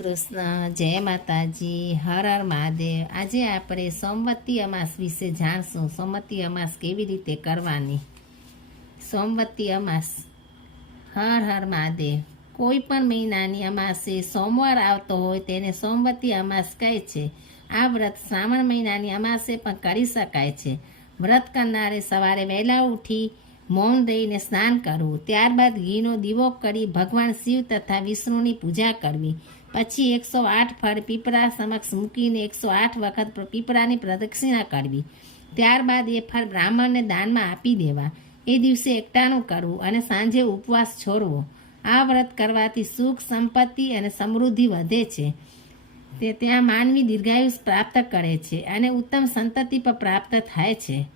કૃષ્ણ, જય માતાજી, હર હર મહાદેવ. આજે આપણે સોમવતી અમાસ વિશે જાણશું. સોમવતી અમાસ કેવી રીતે કરવાની? સોમવતી અમાસ, હર હર મહાદેવ. કોઈ પણ મહિનાની અમાસે સોમવાર આવતો હોય તેને સોમવતી અમાસ કહે છે. આ વ્રત શ્રાવણ મહિનાની અમાસે પણ કરી શકાય છે. વ્રત કરનારે સવારે વહેલા ઉઠી મૌન રહીને સ્નાન કરવું, ત્યારબાદ ઘીનો દીવો કરી ભગવાન શિવ તથા વિષ્ણુની પૂજા કરવી પછી એકસો આઠ ફળ પીપળા સમક્ષ મૂકીને એકસો આઠ વખત પીપળાની પ્રદક્ષિણા કરવી. ત્યારબાદ એ ફળ બ્રાહ્મણને દાનમાં આપી દેવા. એ દિવસે એકટાણું કરવું અને સાંજે ઉપવાસ છોડવો. આ વ્રત કરવાથી સુખ, સંપત્તિ અને સમૃદ્ધિ વધે છે. તે ત્યાં માનવી દીર્ઘાયુષ પ્રાપ્ત કરે છે અને ઉત્તમ સંતતિ પણ પ્રાપ્ત થાય છે.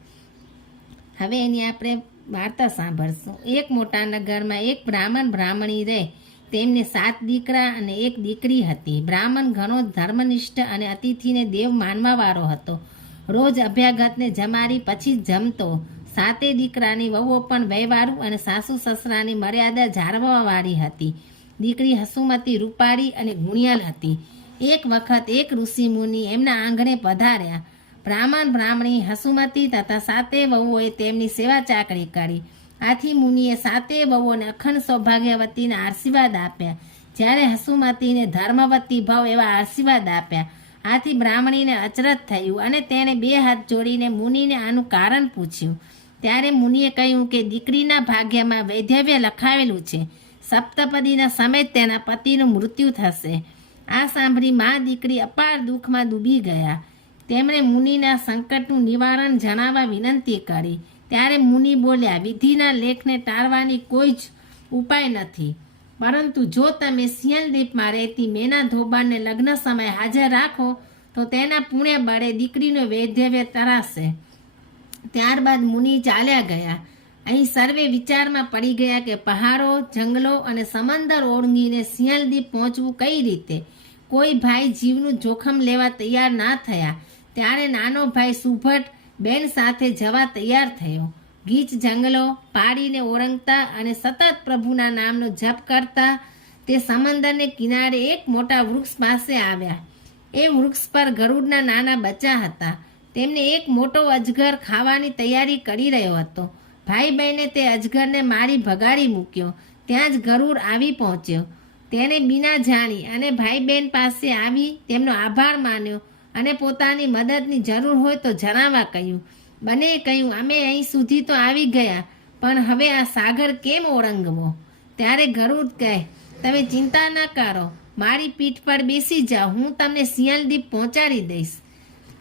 હવે એની આપણે વાર્તા સાંભળશું. એક મોટા નગરમાં એક બ્રાહ્મણ બ્રાહ્મણી રહે. તેમને સાત દીકરા અને એક દીકરી હતી. બ્રાહ્મણ ઘણો ધર્મનિષ્ઠ અને અતિથિને દેવ માનવાવાળો હતો. રોજ અભ્યાગતને જમારી પછી જ જમતો. સાતે દીકરાની વહુઓ પણ વ્યવહારુ અને સાસુ સસરાની મર્યાદા જાળવવાવાળી હતી. દીકરી હસુમતી, રૂપાળી અને ગુણિયાલ હતી. એક વખત એક ઋષિમુનિ એમના આંગણે પધાર્યા. બ્રાહ્મણ, બ્રાહ્મણી, હસુમતી તથા સાતે વહુઓએ તેમની સેવા ચાકરી કરી. આથી મુનિએ સાતે બહુઓને અખંડ સૌભાગ્યવતીના આશીર્વાદ આપ્યા. જ્યારે હસુમતીને ધર્મવતી ભાવ એવા આશીર્વાદ આપ્યા. આથી બ્રાહ્મણીને અચરજ થયું અને તેણે બે હાથ જોડીને મુનિને આનું કારણ પૂછ્યું. ત્યારે મુનિએ કહ્યું કે દીકરીના ભાગ્યમાં વૈધવ્ય લખાવેલું છે. સપ્તપદીના સમેત તેના પતિનું મૃત્યુ થશે. આ સાંભળી મા દીકરી અપાર દુઃખમાં ડૂબી ગયા. તેમણે મુનિના સંકટનું નિવારણ જણાવવા વિનંતી કરી. ત્યારે મુનિ બોલ્યા, વિધિના લેખને ટાળવાની કોઈ જ ઉપાય નથી. પરંતુ જો તમે સિયલદીપમાં રહેતી મેના ધોબાણને લગ્ન સમયે હાજર રાખો, તો તેના પુણે બળે દીકરીનો વૈધવ્ય તરાશે. ત્યારબાદ મુનિ ચાલ્યા ગયા. અહીં સર્વે વિચારમાં પડી ગયા કે પહાડો, જંગલો અને સમંદર ઓળંગીને સિયલદીપ પહોંચવું કઈ રીતે? કોઈ ભાઈ જીવનું જોખમ લેવા તૈયાર ના થયા. ત્યારે નાનો ભાઈ સુભટ બેન સાથે જવા તૈયાર થયો. ગીચ જંગલો પાડીને ઓળંગતા અને સતત પ્રભુના નામનો જપ કરતા તે સમંદરને કિનારે એક મોટા વૃક્ષ પાસે આવ્યા. એ વૃક્ષ પર ગરુડના નાના બચ્ચા હતા. તેમને એક મોટો અજગર ખાવાની તૈયારી કરી રહ્યો હતો. ભાઈ બહેને તે અજગરને મારી ભગાડી મૂક્યો. ત્યાં જ ગરુડ આવી પહોંચ્યો. તેને બીના જાણી અને ભાઈ બહેન પાસે આવી તેમનો આભાર માન્યો. અને પોતાની મદદની જરૂર હોય તો જણાવવા કહ્યું. બને કહ્યું, અમે અહીં સુધી તો આવી ગયા, પણ હવે આ સાગર કેમ ઓળંગવો? ત્યારે ગરુડ કહે, તમે ચિંતા ન કરો, મારી પીઠ પર બેસી જાઓ, હું તમને સિયલદીપ પહોંચાડી દઈશ.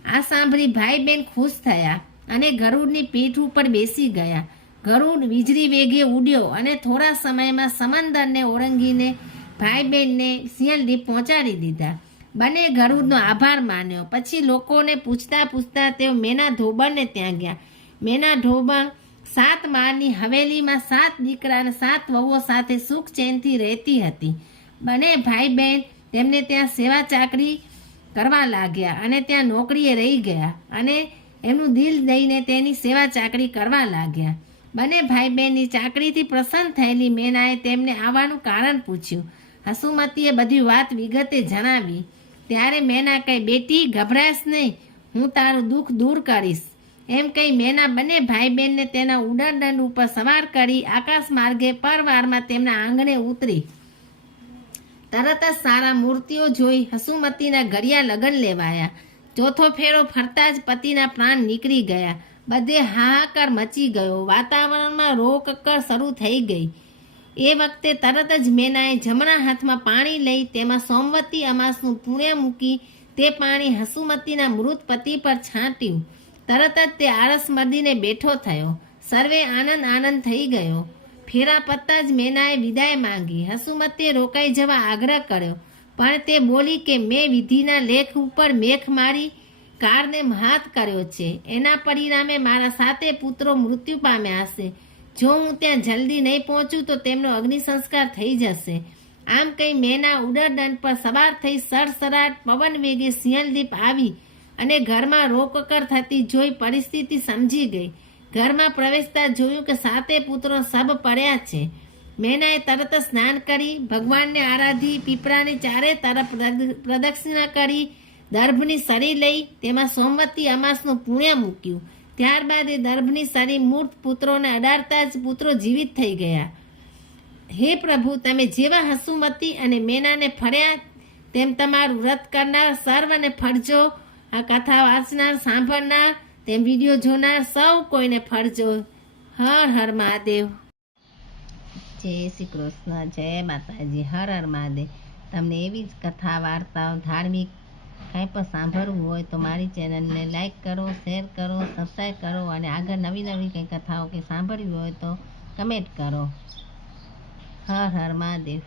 આ સાંભળી ભાઈ બહેન ખુશ થયા અને ગરુડની પીઠ ઉપર બેસી ગયા. ગરુડ વીજળી વેગે ઉડ્યો અને થોડા સમયમાં સમંદરને ઓળંગીને ભાઈ બહેનને સિયલદીપ પહોંચાડી દીધા. બંને ગરુડનો આભાર માન્યો. પછી લોકોને પૂછતા પૂછતા તેઓ મેના ધોબણને ત્યાં ગયા. મેના ધોબણ સાત માળની હવેલીમાં સાત દીકરા અને સાત વહુઓ સાથે સુખ ચેનથી રહેતી હતી. બંને ભાઈ બહેન તેમને ત્યાં સેવા ચાકરી કરવા લાગ્યા અને ત્યાં નોકરીએ રહી ગયા અને એમનું દિલ દઈને તેની સેવા ચાકરી કરવા લાગ્યા. બંને ભાઈ બહેનની ચાકરીથી પ્રસન્ન થયેલી મેનાએ તેમને આવવાનું કારણ પૂછ્યું. હસુમતીએ બધી વાત વિગતે જણાવી. ત્યારે મેના કહી બેટી ગભરાશ નહીં, હું તારું દુઃખ દૂર કરીશ. એમ કહી મેના બંને ભાઈ બહેનને તેના ઉડાદંડ ઉપર સવાર કરી આકાશ માર્ગે પરવારમાં તેમના આંગણે ઉતરી. તરત જ સારા મૂર્તિઓ જોઈ હસુમતીના ઘડિયા લગન લેવાયા. ચોથો ફેરો ફરતા જ પતિના પ્રાણ નીકળી ગયા. બધે હાહાકાર મચી ગયો. વાતાવરણમાં રોકકર શરૂ થઈ ગઈ. એ વખતે તરત જ મેનાએ જમણા હાથમાં પાણી લઈ તેમાં સોમવતી અમાસનું પૂણે મૂકી તે પાણી હસુમતીના મૃત પતિ પર છાંટ્યું. તરત જ તે આળસ મર્દીને બેઠો થયો. સર્વે આનંદ આનંદ થઈ ગયો. ફેરા પત્તા જ મેનાએ વિદાય માંગી. હસુમતીએ રોકાઈ જવા આગ્રહ કર્યો. પણ તે બોલી કે મેં વિધિના લેખ ઉપર મેખ મારી, કારને હાથ કર્યો છે. એના પરિણામે મારા સાતે પુત્રો મૃત્યુ પામ્યા હશે. જો હું ત્યાં જલ્દી નહીં પહોંચું તો તેમનો અગ્નિ સંસ્કાર થઈ જશે. આમ કંઈ મેના ઉડરદંડ પર સવાર થઈ સરસરાટ પવન વેગે સિંહલદીપ આવી અને ઘરમાં રોકકર થતી જોઈ પરિસ્થિતિ સમજી ગઈ. ઘરમાં પ્રવેશતા જોયું કે સાતે પુત્રો સબ પડ્યા છે. મેનાએ તરત સ્નાન કરી, ભગવાનને આરાધી, પીપળાની ચારે તરફ પ્રદ- પ્રદક્ષિણા કરી, દર્ભની સરી લઈ તેમાં સોમવતી અમાસનું પુણ્ય મૂક્યું. ત્યારબાદ એ દર્ભની સરી મૂર્ત પુત્રોને અડાડતા જ પુત્રો જીવિત થઈ ગયા. હે પ્રભુ, તમે જેવા હસુમતી અને મેનાને ફળ્યા તેમ તમારું વ્રત કરનાર સર્વને ફળજો આ કથા વાંચનાર, સાંભળનાર, તેમ વીડિયો જોનાર સૌ કોઈને ફળજો હર હર મહાદેવ. જય શ્રી કૃષ્ણ, જય માતાજી, હર હર મહાદેવ. તમને એવી જ કથા, વાર્તાઓ, ધાર્મિક કાંઈ પણ સાંભળવું હોય તો મારી ચેનલને લાઈક કરો, શેર કરો, સબસ્ક્રાઈબ કરો અને આગળ નવી નવી કંઈ કથાઓ કે સાંભળવી હોય તો કમેન્ટ કરો. હર હર મહાદેવ.